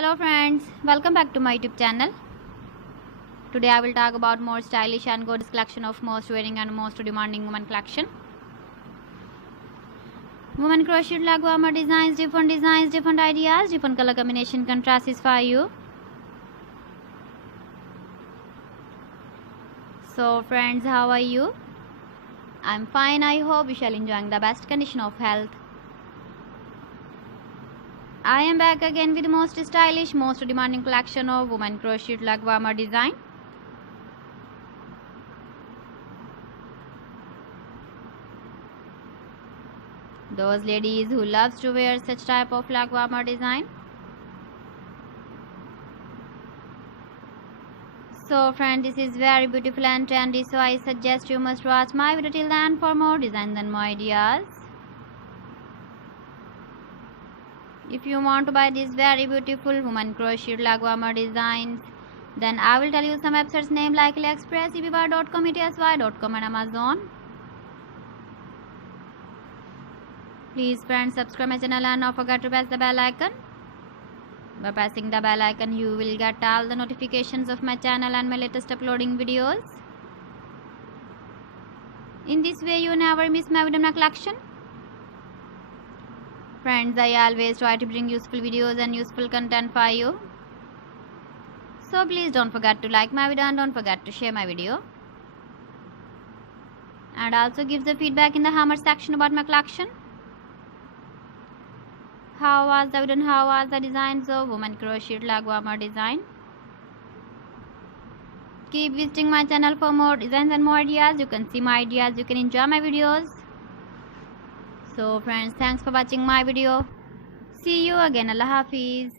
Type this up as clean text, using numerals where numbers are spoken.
Hello friends, welcome back to my YouTube channel. Today I will talk about more stylish and gorgeous collection of most wearing and most demanding women collection. Women crocheted leg warmer designs, different ideas, different color combination contrasts for you. So friends, how are you? I'm fine. I hope you shall enjoying the best condition of health. I am back again with the most stylish, most demanding collection of women crocheted leg warmer design. Those ladies who loves to wear such type of leg warmer design. So friend, this is very beautiful and trendy, so I suggest you must watch my video till the end for more designs and more ideas. If you want to buy these very beautiful woman crocheted leg warmer designs, then I will tell you some websites name like AliExpress, eBay.com, ETSY.com and Amazon. Please friends, subscribe my channel and don't forget to press the bell icon. By pressing the bell icon, you will get all the notifications of my channel and my latest uploading videos. In this way, you never miss my video collection. Friends, I always try to bring useful videos and useful content for you. So please don't forget to like my video and don't forget to share my video. And also give the feedback in the comment section about my collection. How was the video and how was the designs of woman crocheted leg warmer design? Keep visiting my channel for more designs and more ideas. You can see my ideas, you can enjoy my videos. So friends, thanks for watching my video. See you again. Allah Hafiz.